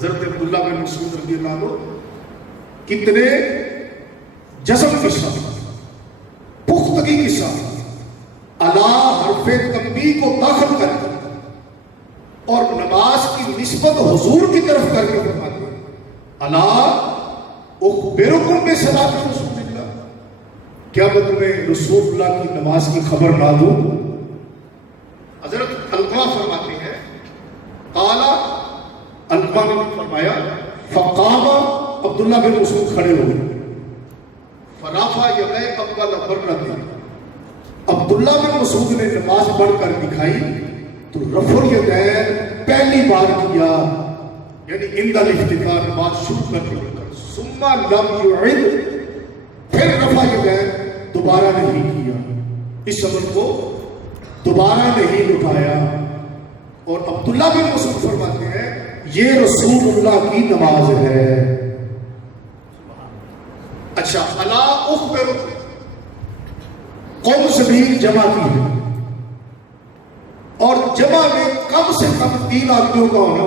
حضرت عبداللہ بن مسعود رضی اللہ عنہ کتنے جزم کے ساتھ، پختگی کے ساتھ الا حرف تنبیہ کو داخل کر کے اور نماز کی نسبت حضور کی طرف کر کے فرماتے ہیں الا اخبرکم بصلاۃ رسول اللہ، کیا میں تمہیں رسول اللہ کی نماز کی خبر نہ دوں؟ حضرت علقمہ فرماتے ہیں قال، علقمہ نے فرمایا فقام عبداللہ بن مسعود کھڑے ہو گئے، فرافع یدیہ اول مرۃ، عبداللہ بن مسعود نے نماز پڑھ کر دکھائی تو رفع الیدین پہلی بار کیا، یعنی عند الافتتاح نماز شروع کرنے کے بعد، ثم لم يعد، پھر رفع الیدین دوبارہ نہیں کیا، اس عمل کو دوبارہ نہیں اٹھایا۔ اور عبداللہ بن مسعود فرماتے ہیں یہ رسول اللہ کی نماز ہے۔ اچھا، الا اخبرکم، قوم ضمیر جمع کی ہے اور جمع میں کم سے کم 3 آدمیوں کا ہونا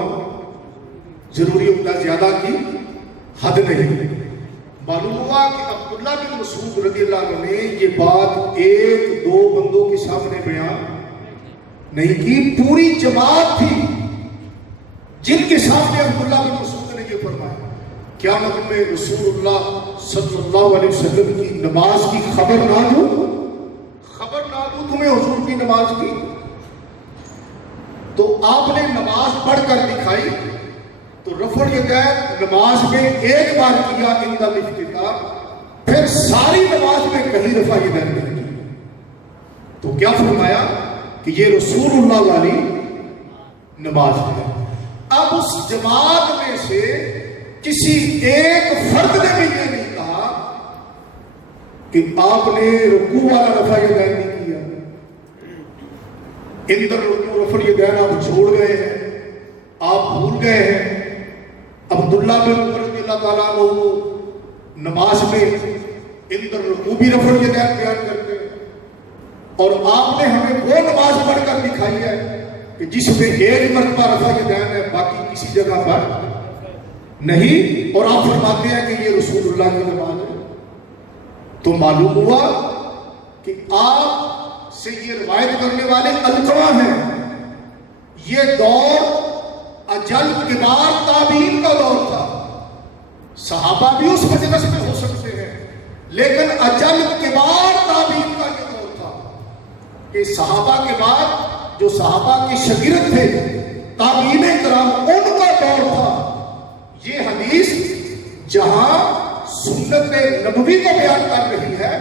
ضروری ہوتا ہے، زیادہ کی حد نہیں۔ معلوم ہوا کہ عبداللہ بن مسعود رضی اللہ عنہ نے یہ بات 1-2 بندوں کے سامنے بیان نہیں کی، پوری جماعت تھی جن کے سامنے عبداللہ بن مسعود نے یہ فرمایا قیامت میں رسول اللہ صلی اللہ علیہ وسلم کی نماز کی خبر نہ دوں تمہیں حضور کی نماز کی؟ تو آپ نے نماز پڑھ کر دکھائی تو رفع الیدین نماز میں ایک بار کیا عند الافتتاح، پھر ساری نماز میں کہیں رفع الیدین نہیں کیا۔ تو کیا فرمایا کہ یہ رسول اللہ والی نماز ہے۔ اب اس جماعت میں سے کسی ایک فرد نے بھی یہ نہیں کہا کہ آپ نے رکوع والا رفع الیدین نہیں کیا، اندر رکوع رفع الیدین آپ چھوڑ گئے ہیں، آپ بھول گئے ہیں۔ عبداللہ بن عمر رضی اللہ تعالیٰ عنہ نماز میں اندر رکوع بھی رفع الیدین بیان کرتے ہیں، اور آپ نے ہمیں وہ نماز پڑھ کر دکھائی ہے کہ جس میں ایک مرتبہ رفع الیدین ہے، باقی کسی جگہ پر نہیں، اور آپ فرماتے ہیں کہ یہ رسول اللہ کی نماز ہے۔ تو معلوم ہوا کہ آپ سے یہ روایت کرنے والے علقمہ ہیں۔ یہ دور اجل کبار تابعین کا دور تھا، صحابہ بھی اس مجلس میں ہو سکتے ہیں، لیکن اجل کبار تابعین کا یہ دور تھا کہ صحابہ کے بعد جو صحابہ کے شاگرد تھے تابعین کرام، ان کا دور تھا۔ یہ حدیث جہاں سنت نبوی کو بیان کر رہی ہے،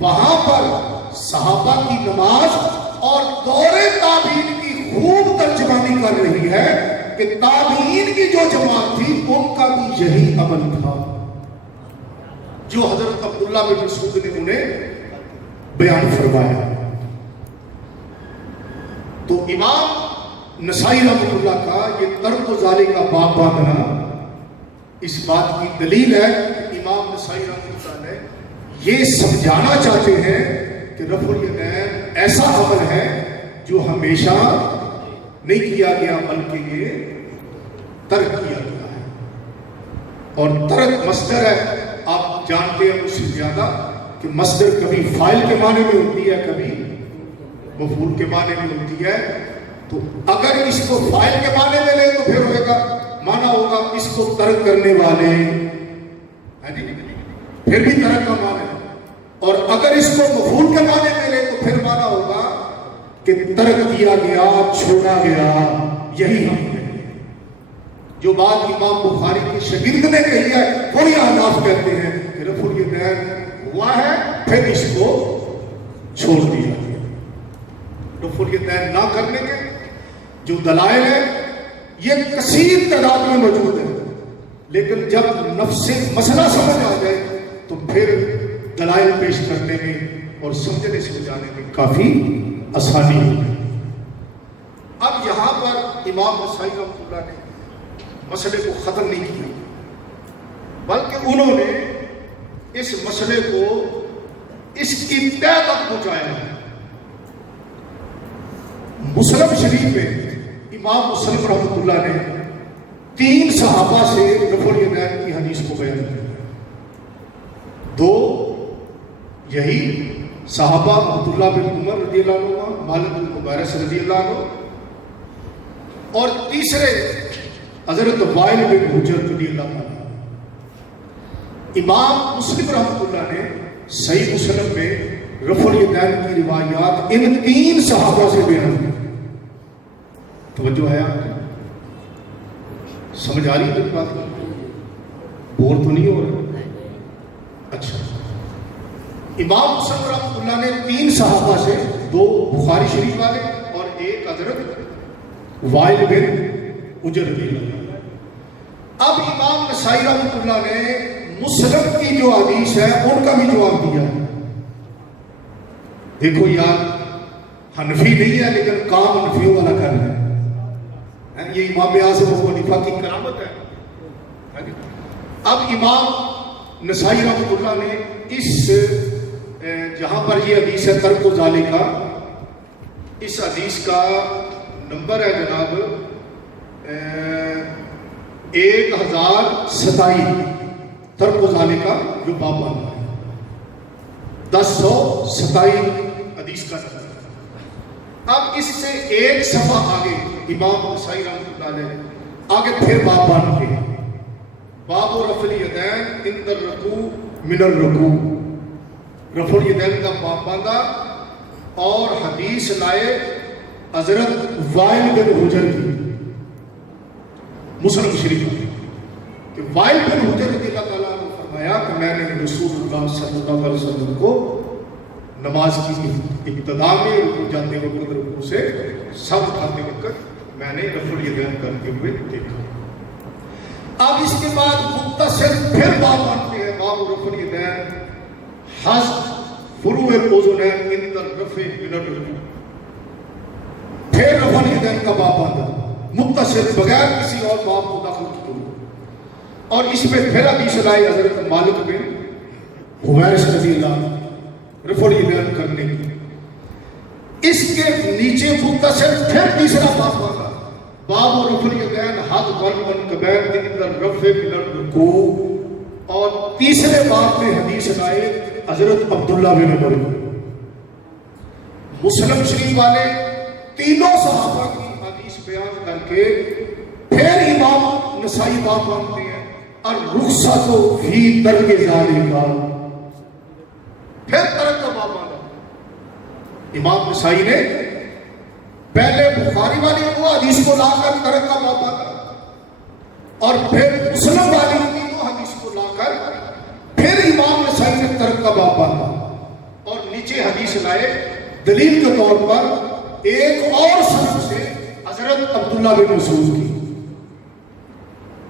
وہاں پر صحابہ کی نماز اور دور تابعین کی خوب ترجمانی کر رہی ہے کہ تابعین کی جو جماعت تھی ان کا بھی یہی عمل تھا جو حضرت عبداللہ بن مسعود نے انہیں بیان فرمایا۔ تو امام نسائی رحمۃ اللہ کا یہ ترک ذالک کا باب باندھنا اس بات کی دلیل ہے کہ امام نسائی رحمۃ اللہ نے یہ سمجھانا چاہتے ہیں کہ رفع الیدین ایسا عمل ہے جو ہمیشہ نہیں کیا گیا بلکہ یہ ترک کیا گیا ہے، اور ترک مصدر ہے، آپ جانتے ہیں مجھ سے زیادہ کہ مصدر کبھی فاعل کے معنی میں ہوتی ہے، کبھی مفعول کے معنی میں ہوتی ہے۔ تو اگر اس کو فاعل کے معنی میں لیں تو پھر ہوئے گا معنی ہوگا اس کو ترک کرنے والے، پھر بھی ترک کا معنی ہے، اور اگر اس کو مفعول کے معنی میں لیں تو پھر معنی ہوگا کہ ترک کیا گیا، چھوڑا گیا۔ یہی ہم کہتے ہیں، جو بات امام بخاری کے شاگرد نے کہی ہے وہی احناف کہتے ہیں کہ رفع الیدین ہوا ہے پھر اس کو چھوڑ دیا گیا۔ رفع الیدین نہ کرنے کے جو دلائل ہیں یہ کثیر تعداد میں موجود ہے، لیکن جب نفس مسئلہ سمجھ آ جائے تو پھر دلائل پیش کرنے میں اور سمجھنے سمجھانے میں کافی آسانی ہوگی۔ اب یہاں پر امام نسائی رحمۃ اللہ نے مسئلے کو ختم نہیں کیا، بلکہ انہوں نے اس مسئلے کو اس کی تہ تک پہنچایا ہے۔ مسلم شریف میں امام مسلم رحمۃ اللہ نے 3 صحابہ سے رفع الیدین کی حدیث کو بیان کیا. 2 یہی صحابہ عبداللہ بن عمر رضی اللہ عنہ، مالک بن مبارک رضی اللہ عنہ، اور تیسرے حضرت وائل بن حجر رضی اللہ عنہ. امام مسلم رحمۃ اللہ نے صحیح مسلم میں رفع الیدین کی روایات ان 3 صحابہ سے بیان کی. توجہ ہے آپ کی؟ سمجھ آ رہی ہے بات؟ بور تو نہیں ہو رہا؟ اچھا. امام مسلم رحمۃ اللہ نے 3 صحابہ سے، 2 بخاری شریف والے اور 1 حضرت وائل بن حجر رضی اللہ عنہ. اب امام نسائی رحمۃ اللہ نے مسلم کی جو حدیث ہے ان کا بھی جواب دیا ہے. دیکھو یار، حنفی نہیں ہے لیکن کام حنفیوں والا کر رہا ہے. یہ امام اعظم ابو حنیفہ کی کرامت ہے. اب امام نسائی رحمۃ اللہ نے اس جہاں پر یہ حدیث ہے ترک و ذالکہ، اس حدیث کا نمبر ہے جناب 1027 ترک و ذالکہ جو باب باندھا ہے 1027 حدیث کا نمبر. اب اس سے 1 صفحہ آگے امام نسائی رحمۃ اللہ علیہ آگے پھر باب باندھتے ہیں. باب رفع الیدین عند الرکوع من الرکوع. رفع الیدین کا باب باندھا اور حدیث لائے حضرت وائل بن حجر کی مسلم شریف میں کہ وائل بن حجر رضی اللہ تعالیٰ عنہ فرمایا کہ میں نے رسول اللہ صلی اللہ علیہ وسلم کو نماز کی ابتدا میں رکوع جاتے وقت، رکوع سے سب اٹھاتے وقت میں نے رفع الیدین کرتے ہوئے دیکھا. اب اس کے بعد مختصر پھر باب باندھتے ہیں. باب رفع الیدین حذف فروع الاذنین عند الرفع من الرکوع. پھر رفع الیدین کا باب باندھا مختصر بغیر کسی اور باب کو داخل کیے، اور اس میں پھر حدیث لائے حضرت مالک بن حویرث رضی اللہ عنہ رفع الیدین کرنے کی. اس کے نیچے مختصر پھر تیسرا باب باندھا باب رفع الیدین حذف المنکبین عند الرفع من الرکوع. اور تیسرے باب میں حدیث لائے حضرت عبداللہ بن عمر. مسلم شریف والے تینوں صحابہ کی حدیث بیان کر کے پھر امام نسائی باب باندھتے ہیں الرخصۃ فی ترک ذالکہ. پھر ترک کا باب باندھا. امام نسائی نے پہلے بخاری والی وہ حدیث کو لا کر ترک کا باب باندھا اور پھر مسلم والی تینوں حدیث کو لا کر پھر امام نسائی نے ترک کا باب باندھا اور نیچے حدیث لائے دلیل کے طور پر ایک اور سند سے حضرت عبداللہ بن مسعود کی.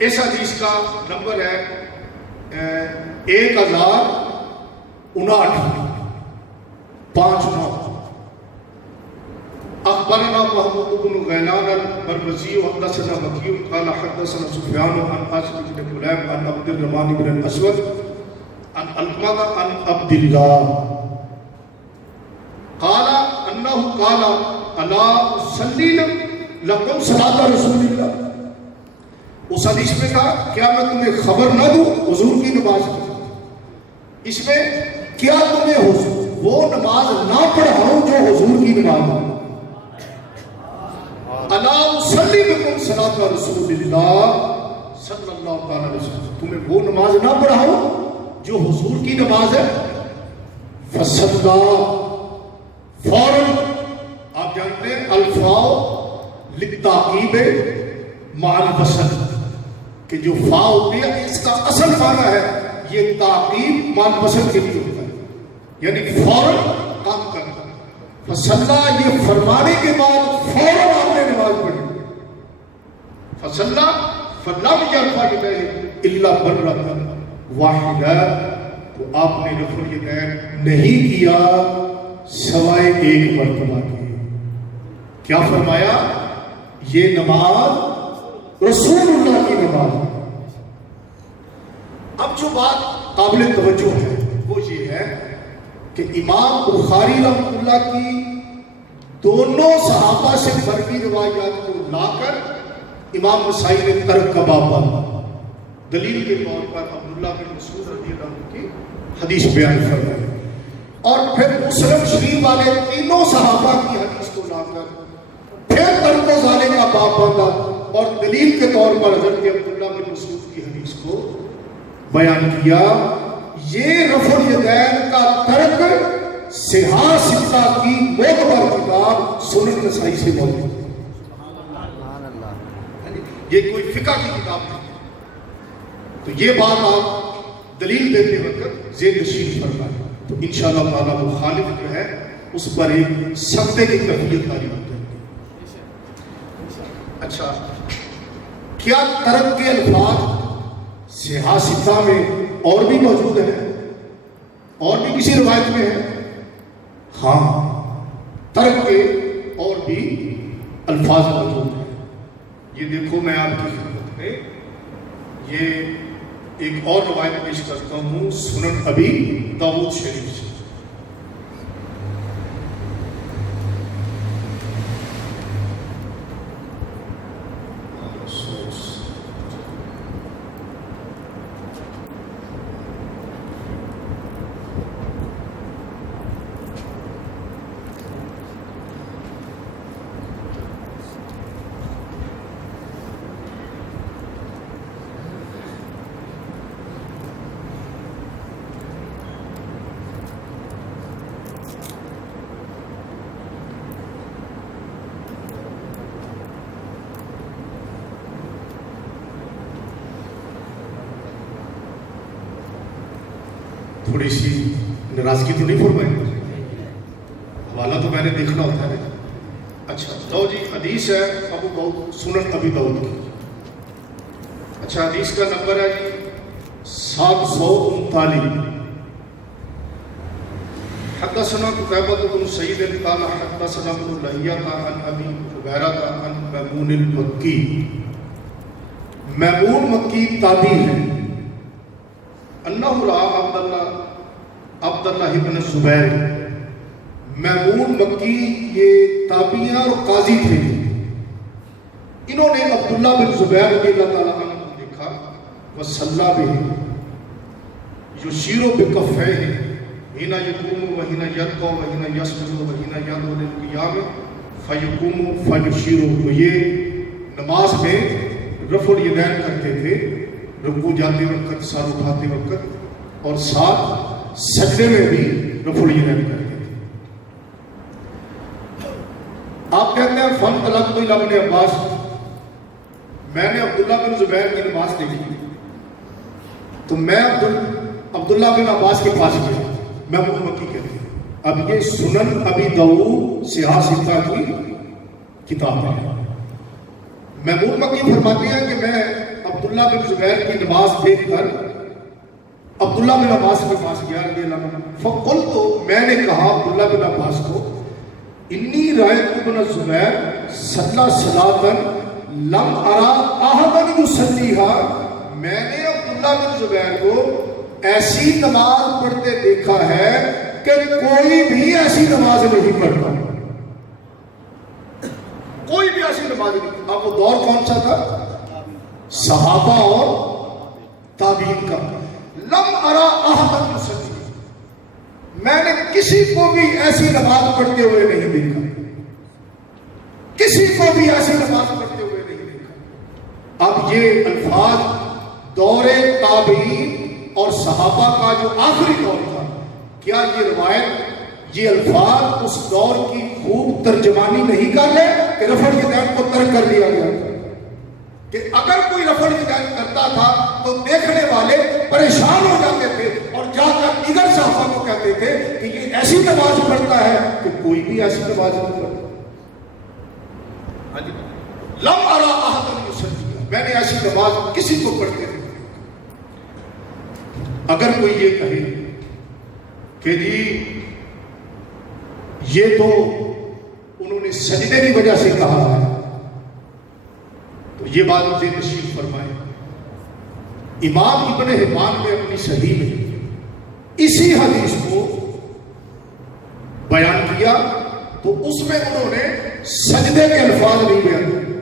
اس حدیث کا نمبر ہے 1059. اخبرنا محمود بن غیلان المروزی وحدثنا وکیع قال حدثنا سفیان عن عاصم بن کلیب عن عبد الرحمن بن الاسود عن علقمہ عن عبد اللہ قال انه قال الا اصلی لکم صلاۃ رسول اللہ. اس حدیث میں تھا کیا میں تمہیں خبر نہ دوں حضور کی نماز کی. اس میں کیا تمہیں وہ نماز نہ پڑھاؤں جو حضور کی نماز ہو. الا اصلی لکم صلاۃ رسول اللہ صلی اللہ علیہ وسلم. تمہیں وہ نماز نہ پڑھاؤں جو حضور کی نماز ہے. فصلا فوراً. آپ جانتے ہیں الفاء للتعقیب مع الوصل کہ جو فا ہوتی ہے اس کا اصل معنی ہے یہ تعقیب مع الوصل کے لیے ہوتا ہے، یعنی فوراً کام کرنا. فصلا یہ فرمانے کے بعد فوراً آپ نے نماز پڑھی. فصلا فلم یرفع یدیہ الا مرۃ واحدہ. تو آپ نے رفع الیدین نہیں کیا سوائے ایک مرتبہ کی. کیا فرمایا؟ یہ نماز رسول اللہ کی نماز ہے. اب جو بات قابل توجہ ہے وہ یہ ہے کہ امام بخاری رحمۃ اللہ کی دونوں صحابہ سے مروی روایات کو لا کر امام نسائی نے ترک کا باب باندھا، دلیل کے طور پر عبداللہ بن مسعود رضی اللہ عنہ کی حدیث بیان فرمائی، اور پھر مسلم شریف والے تینوں صحابہ کی حدیث کو لا کر پھر ترک و ظالم کا باب باندھا، اور دلیل کے طور پر حضرت عبداللہ بن مسعود کی حدیث کو بیان کیا۔ یہ رفع الیدین کا ترک صحاح ستہ کی معتبر کتاب سنن نسائی سے موجود ہے، یہ کوئی فقہ کی کتاب نہیں ہے۔ تو یہ بات آپ دلیل دیتے وقت ذہن نشین فرمائیں تو انشاءاللہ تعالیٰ مخالف جو ہے اس پر ایک سختے کی کیفیت تاری ہوتی ہے۔ اچھا، کیا ترک کے الفاظ صحاح ستہ میں اور بھی موجود ہیں، اور بھی کسی روایت میں ہے؟ ہاں، ترک کے اور بھی الفاظ موجود ہیں۔ یہ دیکھو میں آپ کی خدمت میں یہ ایک اور روایت پیش کرتا ہوں سنن ابی داؤد شریف سے۔ تھوڑی سی ناراضگی تو نہیں فرمائیں، حوالہ تو میں نے دیکھنا ہوتا ہے۔ اچھا لو جی، حدیث ہے ابو داؤد، سنن ابی داؤد کی۔ اچھا، حدیث کا نمبر ہے جی 739۔ حدثنا قتيبة بن سعيد قال حدثنا ابن لهيعة عن ابي هريرة عن میمون المکی، میمون مکی تابعی ہے، انہ رأى عبداللہ بن زبیر۔ میمون مکی یہ تابعی اور قاضی تھے، انہوں نے عبداللہ بن زبیر رضی اللہ تعالیٰ عنہ کو دیکھا، وصلی بہ یشیر بکفیہ حین یقوم وحین یرکع وحین یسجد وحین یدعو للقیام فیقوم فیشیر۔ تو یہ نماز میں رفع الیدین کرتے تھے، رکوع جاتے وقت، سر اٹھاتے وقت، اور ساتھ سجدے میں بھی رفع الیدین کرتے تھے۔ آپ کہتے ہیں فانطلقت الی ابن عباس، میں نے عبداللہ بن زبیر کی نماز دیکھی تو میں عبداللہ بن عباس کے پاس گیا، میمون مکی کہتے ہیں۔ اب یہ سنن ابی داؤد صحاح ستہ کی کتاب ہے۔ میمون مکی فرماتے ہیں کہ میں عبداللہ بن زبیر کی نماز دیکھ کر عبداللہ بن عباس کے پاس گیا رضی اللہ عنہ، فقلت، تو میں نے کہا عبداللہ بن عباس کو، انی رأیت ابن زبیر صلی صلاۃ لم ارا احدا یصلیھا، میں نے عبداللہ بن زبیر کو ایسی نماز پڑھتے دیکھا ہے کہ کوئی بھی ایسی نماز نہیں پڑھتا، کوئی بھی ایسی نماز نہیں۔ اب وہ دور کون سا تھا؟ صحابہ اور تابعین کا۔ لم ارا احدا یصلی، میں نے کسی کو بھی ایسی نماز پڑھتے ہوئے نہیں دیکھا، کسی کو بھی ایسی نماز پڑھتے ہوئے نہیں دیکھا۔ اب یہ الفاظ دور تابعین اور صحابہ کا جو آخری دور تھا، کیا یہ روایت، یہ الفاظ اس دور کی خوب ترجمانی نہیں کر لے کہ رفع الیدین کو ترک کر دیا گیا؟ کہ اگر کوئی رفع الیدین کرتا تھا تو دیکھنے والے پریشان ہو جاتے تھے اور جا کر دیگر صحابہ کو کہتے تھے کہ یہ ایسی نماز پڑھتا ہے کہ کوئی بھی ایسی نماز نہیں پڑھتا۔ لم ارا احدا یصلی، میں نے ایسی نماز کسی کو پڑھتے نہیں۔ اگر کوئی یہ کہے کہ جی یہ تو انہوں نے سجدے کی وجہ سے کہا ہے، تو یہ بات مجھے نشین فرمائے۔ امام ابن حبان نے اپنی صحیح میں اسی حدیث کو بیان کیا تو اس میں انہوں نے سجدے کے الفاظ نہیں بیان کیے،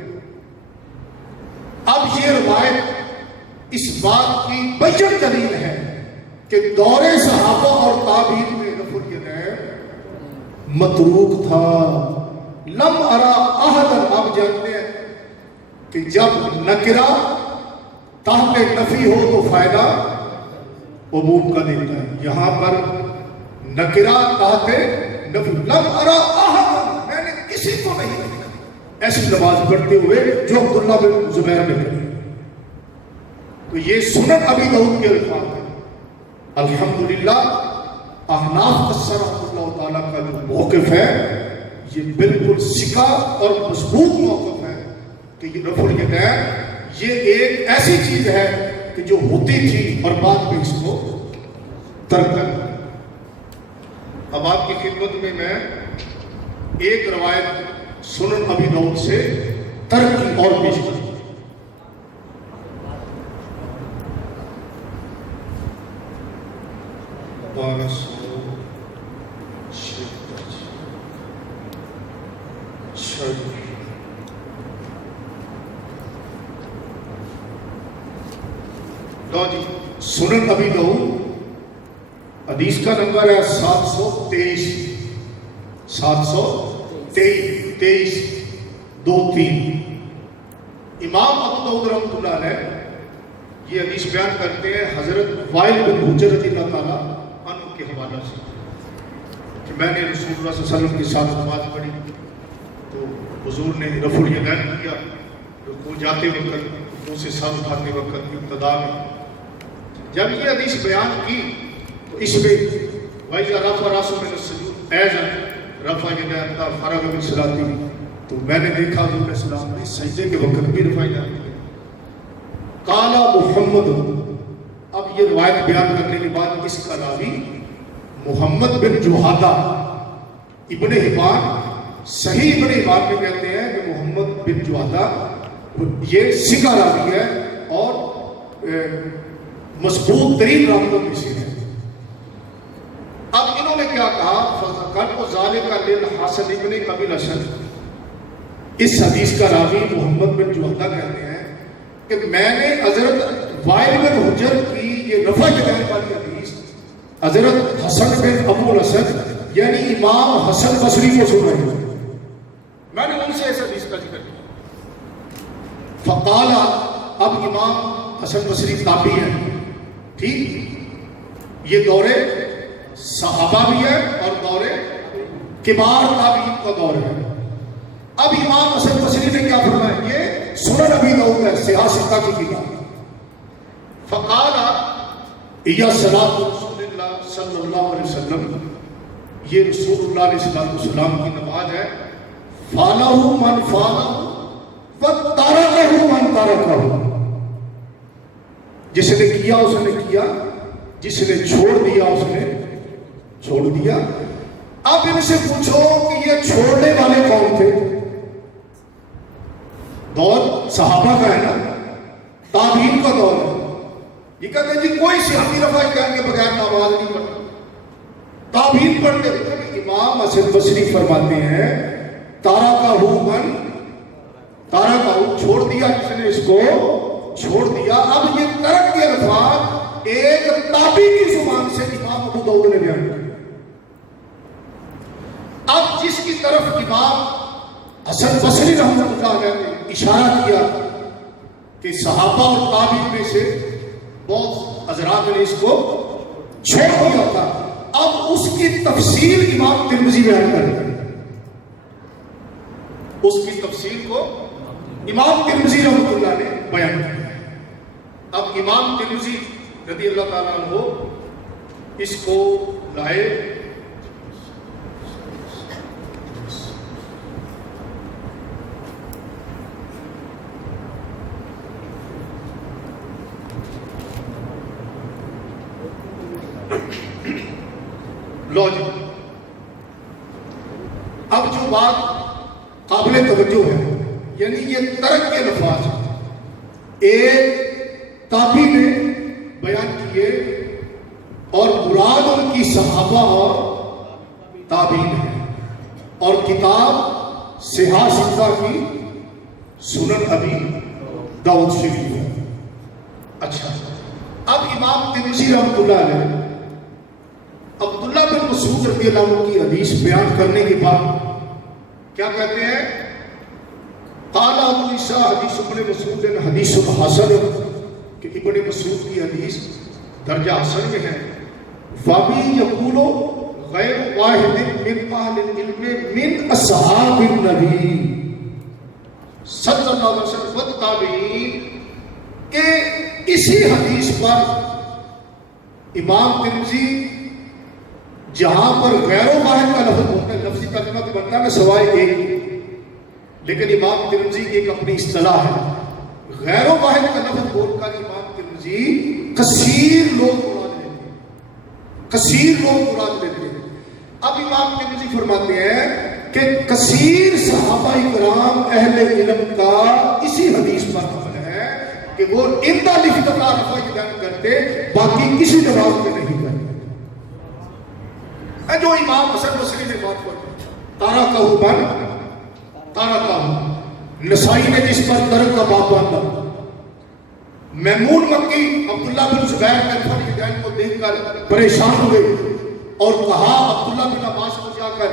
یہ روایت اس بات کی بیان دلیل ہے کہ دور صحابہ اور تابعین میں رفع الیدین متروک تھا. لم ارا احدا، آپ جانتے ہیں کہ جب نکرہ تحت نفی ہو تو فائدہ عموم کا دیتا ہے. یہاں پر نکرہ تحت نفی، لم ارا احدا، میں نے کسی کو نہیں دیکھا ایسی نماز پڑھتے ہوئے جو عبداللہ بن زبیر نے پڑھی. تو یہ سنن ابی داؤد کے الفاظ ہیں. الحمدللہ احناف رحمۃ اللہ تعالیٰ کا جو موقف ہے یہ بالکل سکا اور مضبوط موقف ہے کہ یہ رفع الیدین یہ ایک ایسی چیز ہے کہ جو ہوتی تھی اور بعد میں اس کو ترک کر. اب آپ کی خدمت میں ایک روایت سنن ابی داؤد سے ترک کی اور پیش کروں. سنن ابی داؤد حدیث کا نمبر ہے 723 امام ابو داؤد رحمۃ اللہ علیہ یہ حدیث بیان کرتے ہیں حضرت وائل بن حجر رضی اللہ تعالیٰ عنہ کے حوالہ سے کہ میں نے رسول اللہ صلی اللہ علیہ وسلم کے ساتھ نماز پڑھی تو حضور نے رفع الیدین کیا، رکوع جاتے وقت، رکوع سے سر اٹھاتے وقت ابتدا میں. جب یہ حدیث بیان کی تو اس میں وَإِذَا رَفَعَ رَأْسَهُ مِنَ السُّجُودِ أَيْضًا رَفَعَ يَدَيْهِ حَتَّى فَرَغَ مِنْ صَلَاتِهِ. تو میں نے دیکھا حضور علیہ السلام نے سجدے کے وقت بھی رفع الیدین قال محمد. اب یہ روایت بیان کرنے کے بعد اس کا راوی محمد بن جوہادہ ابن حبان صحیح ابن حبان میں کہتے ہیں کہ محمد بن جوہادہ یہ ثقہ راوی ہے اور مضبوط ترین راویوں میں سے ہے. اب انہوں نے کیا کہا فَذَكَرْتُ ذَلِكَ لِلْحَسَنِ بْنِ أَبِي الْحَسَنِ. اس حدیث کا راوی محمد بن جوہادہ کہتے ہیں کہ میں نے حضرت وائل بن حجر کی یہ رفع الیدین والی حدیث حضرت حسن بن ابو الحسن یعنی امام حسن بصری کو سنا. میں نے ان سے اس حدیث کا ذکر کیا. فقال، اب امام حسن بصری تابعی ہیں، ٹھیک، یہ دور صحابہ بھی ہے اور دور کبار تابعین کا دور ہے. اب امام حسن بصری نے کیا فرمایا، یہ سنن ابی داؤد ہے سیاستہ کی کتاب. فقال یا صلاۃ رسول اللہ صلی اللہ علیہ وسلم، یہ رسول اللہ علیہ السلام کی نماز ہے. فالہ من فالہ وترکہ من ترکہ، جس نے کیا اس نے کیا، جس نے چھوڑ دیا اس نے چھوڑ دیا. اب ان سے پوچھو کہ یہ چھوڑنے والے کون تھے؟ دور صحابہ کا ہے نا، تابعین کا دور ہے. یہ کہتے ہیں جی کوئی صحابی رفع الیدین کے بغیر نماز نہیں پڑھتا، تابعین پڑھتے تھے. امام حسن بصری فرماتے ہیں تارکہ من تارکہ، چھوڑ دیا جس نے اس کو چھوڑ دیا. اب یہ ترک کے الفاظ ایک تابعی کی زبان سے امام ابو داؤد نے بیان کیا. اب جس کی طرف امام حسن بصری رحمۃ اللہ علیہ نے اشارہ کیا کہ صحابہ اور تابعین میں سے بہت حضرات نے اس کو چھوڑ دیا تھا، اب اس کی تفصیل امام ترمذی بیان کر رہے ہیں. اس کی تفصیل کو امام ترمذی رحمۃ اللہ نے بیان کیا. اب امام ترمذی رضی اللہ تعالیٰ عنہ اس کو لائے لو جی. اب جو بات قابل توجہ ہے یعنی یہ ترک کے لفاظ ایک تابعی نے بیان کیے اور مراد ان کی صحابہ اور تابعین ہے، اور کتاب صحاح ستہ کی سنن ابی داؤد شریف ہے. اچھا، اب امام ترمذی رحمۃ اللہ علیہ عبداللہ بن مسعود رضی اللہ عنہ کی حدیث بیان کرنے کے بعد کیا کہتے ہیں؟ قال ابو عیسیٰ حدیث ابن مسعود حدیث حسن، کہ ابن مسعود کی حدیث درجہ حسن میں ہے. فابی یقول غیر واحد من اہل العلم من اصحاب النبی صلی اللہ علیہ وسلم والتابعین، کہ اسی حدیث پر امام ترمذی جہاں پر غیر واحد کا لفظ ہوتا ہے، لفظی ترجمہ تو بنتا ہے سوائے ایک، لیکن امام ترمذی کی ایک اپنی اصطلاح ہے. غیر واحد کا لفظ بول کر امام ترمذی کثیر لوگ مراد لیتے ہیں، کثیر لوگ مراد لیتے ہیں. اب امام ترمذی فرماتے ہیں کہ کثیر صحابہ کرام اہل علم کا اسی حدیث پر عمل ہے کہ وہ اندہ لفتہ رفع یدین کرتے، باقی کسی نماز میں نہیں کرتے. جو امام حسن بصری نے بات پر تارا کہو بن تارا کہو، نسائی نے جس پر ترک کا باب باندھا، میمون مکی عبداللہ بن زبیر کے رفع یدین کو دیکھ کر پریشان ہوئے اور کہا عبداللہ بن عباس کو جا کر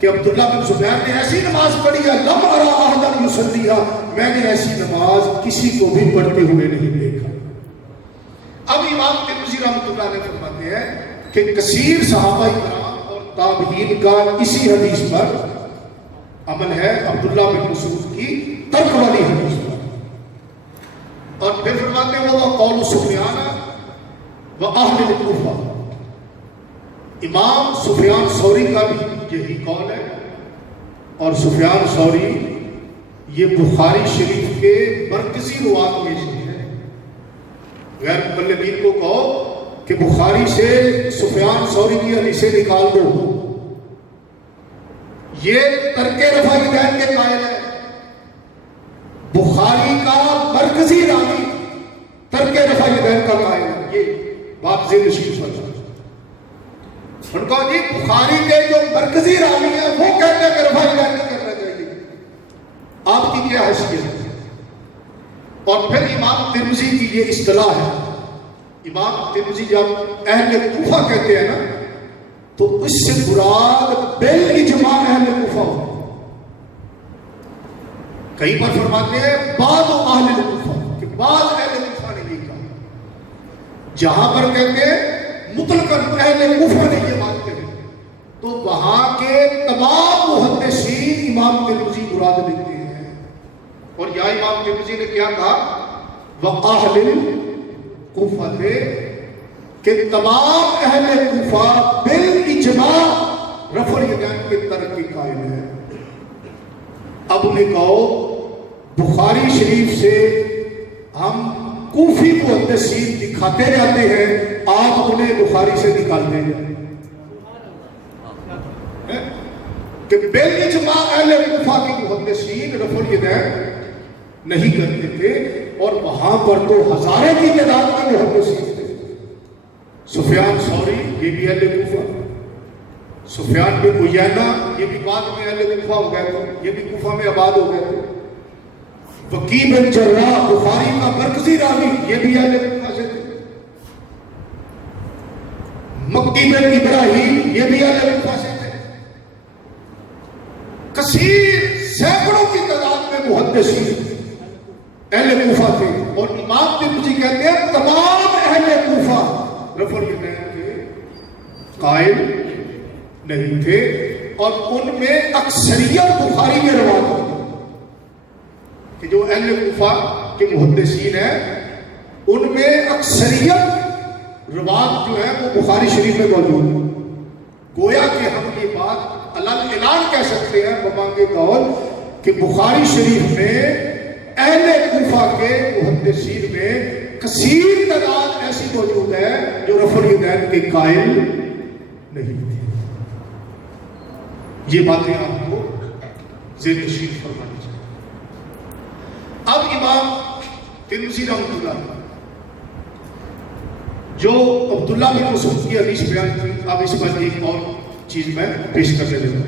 کہ عبداللہ بن زبیر نے ایسی نماز پڑھی ہے لم ارى احدا یصلیھا، میں نے ایسی نماز کسی کو بھی پڑھتے ہوئے نہیں دیکھا. اب امام ترمذی رحمۃ اللہ علیہ فرماتے ہیں کہ کثیر صحابہ کرام اور تابعین کا اسی حدیث پر عمل ہے، عبداللہ بن مسعود کی ترک والی حدیث پر. اور پھر فرماتے ہیں وہ قول سفیان و اہل الکوفہ، امام سفیان ثوری کا بھی یہی قول ہے. اور سفیان ثوری یہ بخاری شریف کے مرکزی روات میں سے ہے. غیر مقلدین کو کہو کہ بخاری سے سفیان ثوری کی حدیثیں نکال دو، یہ ترک رفع یدین کے قائل ہے. بخاری کا مرکزی راوی ترک رفع یدین کا قائل ہے. یہ بات ذہن نشین فرمائیں. ان کو جی بخاری کے جو مرکزی راوی ہیں وہ کہتے ہیں کہ رفع یدین نہیں کرنا چاہیے، آپ کی کیا حیثیت ہے؟ اور پھر امام ترمذی کی یہ اصطلاح ہے. امام ترمذی جب اہل کوفہ کہتے ہیں نا تو اس سے مراد بالاجماع اہل کوفہ ہو. کئی بار فرماتے ہیں بعض اہل کوفہ، کہ بعض اہل کوفہ نے یہ کہا. جہاں پر کہتے ہیں مطلقاً اہل کوفہ نے یہ بات کہی تو وہاں کے تمام محدثین امام ترمذی مراد لیتے ہیں. اور یہاں امام ترمذی نے کیا کہا؟ وَأَهْلِ کوفہ تھے کہ تمام اہل کوفہ بالاجماع رفع یدین کے ترک کی قائل ہے. اب انہیں کہو بخاری شریف سے ہم کوفی محدثین دکھاتے جاتے ہیں، آپ انہیں بخاری سے نکالتے ہیں کہ بالاجماع اہل کوفہ کے محدثین رفع یدین نہیں کرتے تھے. اور وہاں پر تو ہزاروں کی تعداد میں محدثین تھے. سفیان ثوری یہ بھی اہل کوفہ، سفیان بن عیینہ یہ بھی بعد میں اہل کوفہ ہو گئے تھے، یہ بھی کوفہ میں آباد ہو گئے تھے. وکیع بن جراح بخاری کا مرکزی راوی یہ بھی اہل کوفہ سے تھے. مکی بن ابراہیم یہ بھی اہل کوفہ سے تھے. کثیر سینکڑوں کی تعداد میں محدثین اہل کوفہ تھے. اور امام ترمذی کہتے ہیں تمام اہل کوفہ رفع یدین کے قائل نہیں تھے. اور ان میں اکثریت بخاری میں روایت ہوتی کہ جو اہل کوفہ کے محدثین ہیں ان میں اکثریت روایت جو ہے وہ بخاری شریف میں موجود ہے. گویا کہ ہم یہ بات اعلان کہہ سکتے ہیں بمانگے قول کہ بخاری شریف میں اہل کوفہ کے محدثین میں کثیر تعداد ایسی موجود ہے جو رفع یدین کے قائل نہیں تھے. یہ باتیں آپ کو ذہن نشین فرمانی چاہیے. اب امام ترمذی رحمۃ اللہ جو عبداللہ بن مسعود کی حدیث بیان کی، اب اس پر ایک اور چیز میں پیش کرنے لگا.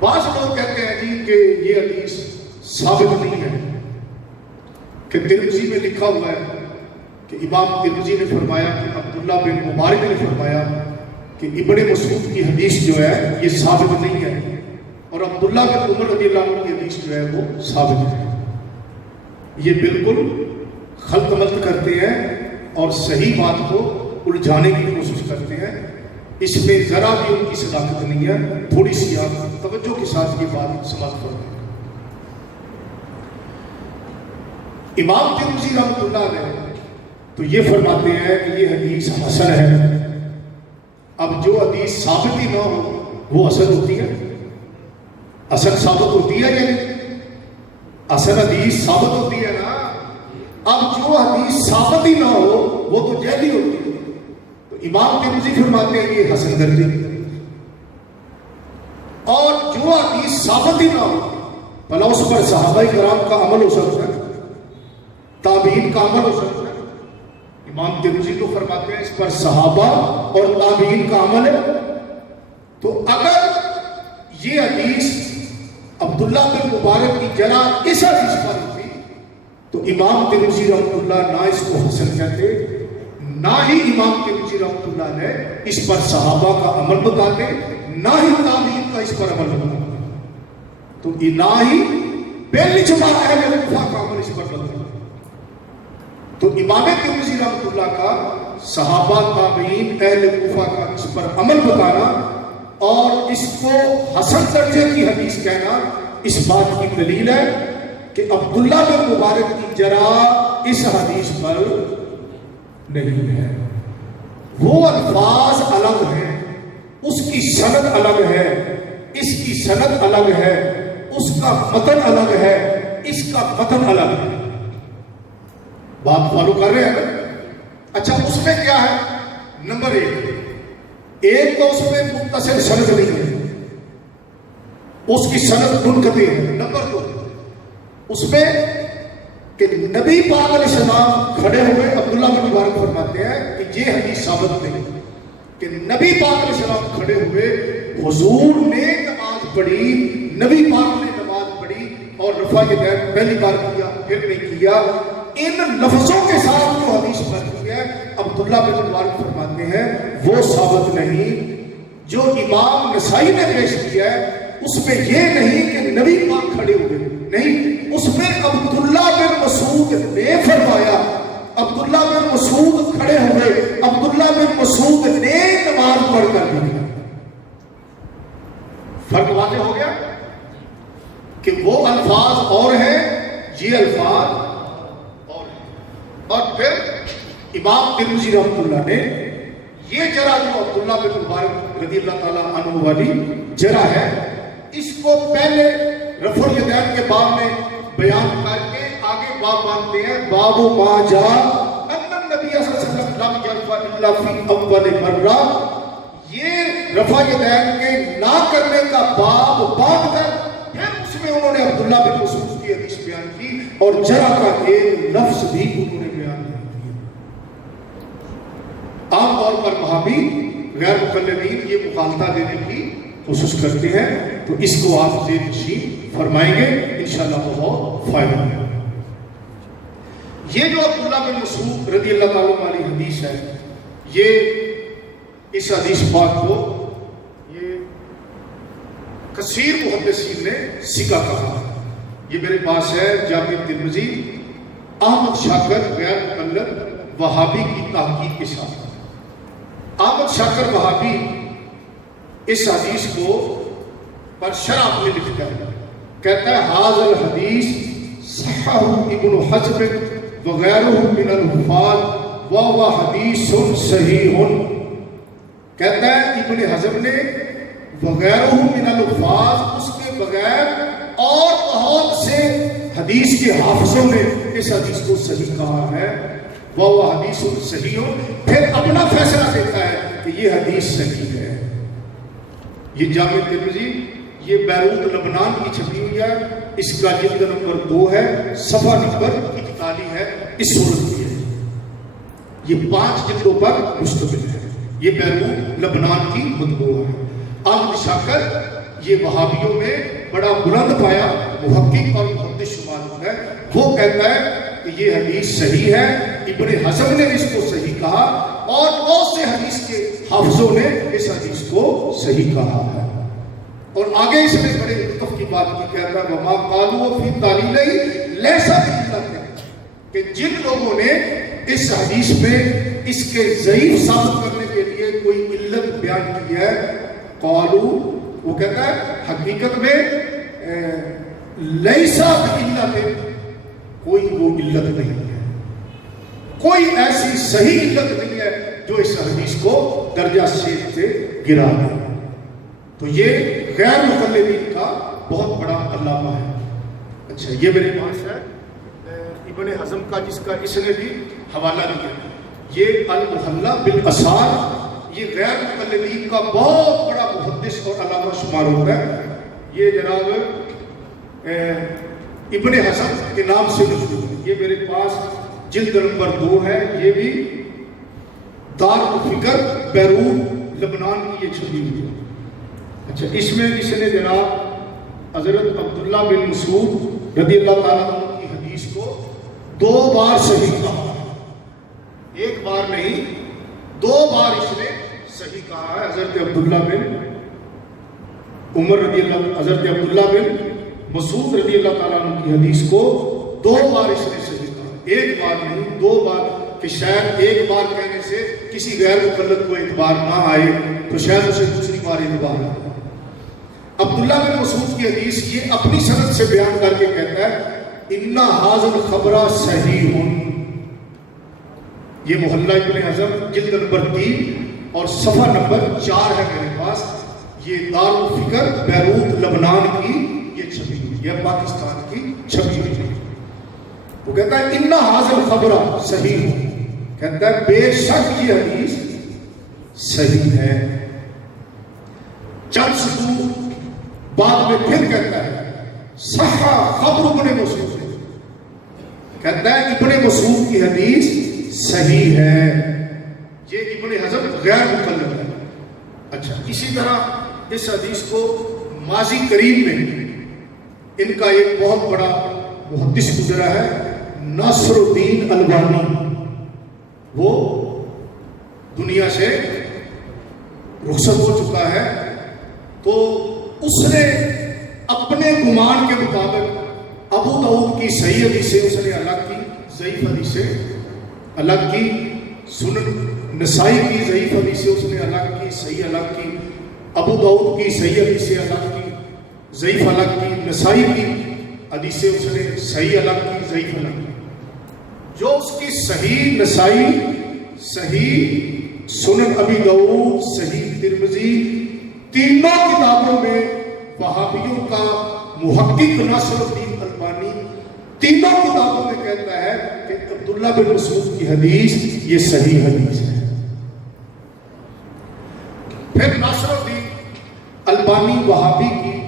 بعض لوگ کہتے ہیں جی کہ یہ حدیث ثابت نہیں ہے کہ ترمذی میں لکھا ہوا ہے کہ امام ترمذی نے فرمایا کہ عبداللہ بن مبارک نے فرمایا کہ ابن مسعود کی حدیث جو ہے یہ ثابت نہیں ہے، اور عبداللہ بن عمر رضی اللہ عنہ کی حدیث جو ہے وہ ثابت ہے۔ یہ بالکل خلط ملط کرتے ہیں اور صحیح بات کو الجھانے کی کوشش کرتے ہیں، اس میں ذرا بھی ان کی صداقت نہیں ہے۔ تھوڑی سی آپ توجہ کے ساتھ یہ بات سماعت فرمائیں۔ امام ترمذی رحمۃ اللہ علیہ تو یہ فرماتے ہیں کہ یہ حدیث حسن ہے۔ اب جو حدیث ثابت ہی نہ ہو وہ حسن ہوتی ہے؟ حسن ثابت ہوتی ہے یا نہیں؟ حسن حدیث ثابت ہوتی ہے نا۔ اب جو حدیث ثابت ہی نہ ہو وہ تو جعلی ہوتی ہے۔ تو امام ترمذی فرماتے ہیں یہ حسن درجے، اور جو حدیث ثابت ہی نہ ہو بھلا اس پر صحابہ کرام کا عمل ہو سکتا ہے، تابعین کا عمل ہو سکتا ہے؟ امام ترمذی تو فرماتے ہیں اس پر صحابہ اور تابعین کا عمل ہے۔ تو اگر یہ حدیث عبداللہ بن مبارک کی جرح اس حدیث پر ہوتی تو امام ترمذی رحمۃ اللہ نہ اس کو حسن کہتے، نہ ہی امام ترمذی رحمۃ اللہ نے اس پر صحابہ کا عمل بتاتے، نہ ہی تابعین کا اس پر عمل بتاتے، تو نہ ہی بالاجماع اہل کوفہ کا عمل اس پر بتاتے۔ تو امام ترمذی رحمۃ اللہ کا صحابہ تابعین اہل کوفہ کا اس پر عمل بتانا اور اس کو حسن درجے کی حدیث کہنا اس بات کی دلیل ہے کہ عبداللہ بن مبارک کی جرح اس حدیث پر نہیں ہے۔ وہ الفاظ الگ ہیں، اس کی سند الگ ہے، اس کی سند الگ ہے، اس کا متن الگ ہے، اس کا متن الگ ہے۔ بات فالو کر رہے ہیں؟ اچھا اس میں کیا ہے؟ نمبر ایک تو اس میں متصل سند نہیں ہے، اس کی سند منقطع ہے۔ نمبر دو اس میں کہ نبی پاک علیہ السلام کھڑے ہوئے، عبداللہ بن مبارک فرماتے ہیں کہ یہ حدیث ثابت نہیں کہ نبی پاک علیہ السلام کھڑے ہوئے، حضور نے نماز پڑھی، نبی پاک نے نماز پڑھی اور رفع یدین پہلی بار کیا پھر نہیں کیا۔ ان لفظوں کے ساتھ جو حدیث مرفوع ہے عبداللہ بن مبارک فرماتے ہیں وہ ثابت نہیں۔ جو امام نسائی نے پیش کیا ہے اس میں یہ نہیں کہ نبی پاک کھڑے ہوئے، نہیں، اس میں عبداللہ بن مسعود نے فرمایا، عبداللہ بن مسعود کھڑے ہوئے، عبداللہ بن مسعود نے نماز پڑھ کر دی۔ فرق واضح ہو گیا کہ وہ الفاظ اور ہیں، یہ الفاظ اور ہیں۔ اور پھر امام ترمذی رحمۃ اللہ نے یہ جرح جو عبداللہ بن مبارک رضی اللہ تعالیٰ عنہ والی جرح ہے اس کو پہلے رفع الیدین کے باب میں بیان کر کے آگے باب باندھتے ہیں، باب ما جاء ان النبی صلی اللہ علیہ وسلم لم یرفع الا فی اول مرہ۔ یہ رفع الیدین کے نہ کرنے کا باب باندھ کر پھر اس میں انہوں نے عبداللہ بن مسعود کی حدیث بیان کی اور جرح کا ایک لفظ بھی انہوں نے بیان کیا۔ عام طور پر وہابی غیر مقلدین یہ مغالطہ دینے کی کوشش کرتے ہیں، تو اس کو آپ ذہن نشین فرمائیں گے انشاءاللہ بہت فائدہ ہے۔ یہ جو عبداللہ بن مسعود رضی اللہ تعالیٰ والی حدیث ہے، یہ اس حدیث پاک کو یہ کثیر محدثین نے سکہ کہا۔ یہ میرے پاس ہے جامع ترمذی، احمد شاکر غیر مقلد وہابی کی تحقیق کے ساتھ۔ احمد شاکر وہابی اس حدیث کو پر شرح میں لکھتا ہے، کہتا ہے حاذ الحدیث صححہ ابن حزم وغیرہ من الحفاظ وهو حدیث صحیح۔ کہتا ہے ابن حزم نے وغیرہ من الحفاظ، اس کے بغیر اور بہت سے حدیث کے حافظوں نے اس حدیث کو صحیح کہا ہے، وهو حدیث صحیح، پھر اپنا فیصلہ دیتا ہے کہ یہ حدیث صحیح ہے۔ یہ جامع ترمذی یہ بیروت لبنان کی چھپی ہوئی ہے، اس کا جلد نمبر 2 ہے، صفحہ نمبر 41 ہے، اس صورت کی ہے۔ یہ 5 جلدوں پر مشتمل ہے، یہ بیروت لبنان کی مطبوع ہے۔ احمد شاکر یہ وہابیوں میں بڑا بلند پایا محقق اور محدث شمار ہے، وہ کہتا ہے کہ یہ حدیث صحیح ہے، ابن حزم نے اس کو صحیح کہا، اور بہت سے حدیث کے حافظوں نے اس حدیث کو صحیح کہا ہے۔ اور آگے اس نے بڑے لطف کی بات کی، کہتا ہے وما قالوا فی تعلیلہ لیس بعلۃ، کہ جن لوگوں نے اس حدیث میں اس کے ضعیف ثابت کرنے کے لیے کوئی علت بیان کی ہے، قالوا، وہ کہتا ہے حقیقت میں لیس بعلۃ، کوئی وہ علت نہیں ہے، کوئی ایسی صحیح علت نہیں ہے جو اس حدیث کو درجہ شیخ سے گرا دے۔ تو یہ غیر مقلدین کا بہت بڑا علامہ ہے۔ اچھا، یہ میرے پاس ہے ابن حزم کا، جس کا اس نے بھی حوالہ دیا، یہ المحلہ بالآثار، یہ غیر مقلدین کا بہت بڑا محدث اور علامہ شمار ہوتا ہے۔ یہ جناب ابن حزم کے نام سے مشہور ہے۔ یہ میرے پاس جلد نمبر 2 ہے، یہ بھی دار الفکر بیروت لبنان کی یہ چھپی ہوئی ہے۔ اچھا، اس میں اس نے جناب حضرت عبداللہ بن مسعود رضی اللہ تعالیٰ عنہ کی حدیث کو 2 بار صحیح کہا، ایک بار نہیں 2 بار اس نے صحیح کہا ہے۔ حضرت عبداللہ بن عمر رضی اللہ، حضرت عبداللہ بن مسعود رضی اللہ تعالیٰ عنہ کی حدیث کو 2 بار اس نے صحیح کہا، ایک بار نہیں 2 بار، کہ شاید ایک بار کہنے سے کسی غیر مقلد کو اعتبار نہ آئے تو شاید اسے دوسری بار اعتبار آئے۔ عبداللہ بن مسعود کی حدیث یہ اپنی سند سے بیان کر کے کہتا ہے اِنَّ هَذَا الْخَبْرَ صَحِیحٌ، یہ محلہ ابن حزم جلد نمبر 3 اور صفحہ نمبر 4 ہے میرے پاس، یہ دار الفکر بیروت لبنان کی یہ چھپی ہوئی ہے، پاکستان کی چھپی ہوئی ہے۔ وہ کہتا ہے اِنَّ هَذَا الْخَبْرَ صَحِیحٌ، کہتا ہے بے شک یہ حدیث صحیح ہے۔ چند سطور بعد میں پھر کہتا ہے صحہ خبر ابن مسعود، کہتا ہے ابن مسعود کی حدیث صحیح ہے، یہ ابن حزم غیر مقلد ہے۔ اچھا، اسی طرح اس حدیث کو ماضی قریب میں ان کا ایک بہت بڑا محدث گزرا ہے ناصر الدین البانی، وہ دنیا سے رخصت ہو چکا ہے، تو اس نے اپنے گمان کے مطابق ابو داؤد کی صحیح حدیثیں اس نے الگ کی، ضعیف حدیثیں الگ کی، سنن نسائی کی ضعیف حدیثیں اس نے الگ کی، صحیح الگ کی، ابو داؤد کی صحیح حدیثیں الگ کی، ضعیف الگ کی، نسائی کی حدیثیں اس نے صحیح الگ کی، ضعیف الگ کی۔ جو اس کی صحیح نسائی، صحیح سنن ابی داؤد، صحیح ترمذی، تینوں کتابوں میں وہابیوں کا محقق ناصر الدین البانی تینوں کتابوں میں کہتا ہے کہ عبداللہ بن مسعود کی حدیث یہ صحیح حدیث ہے۔ پھر ناصر الدین البانی وہابی کی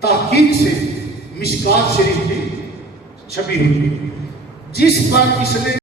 تحقیق سے مشکات شریف میں چھپی ہوئی، جس پر اس نے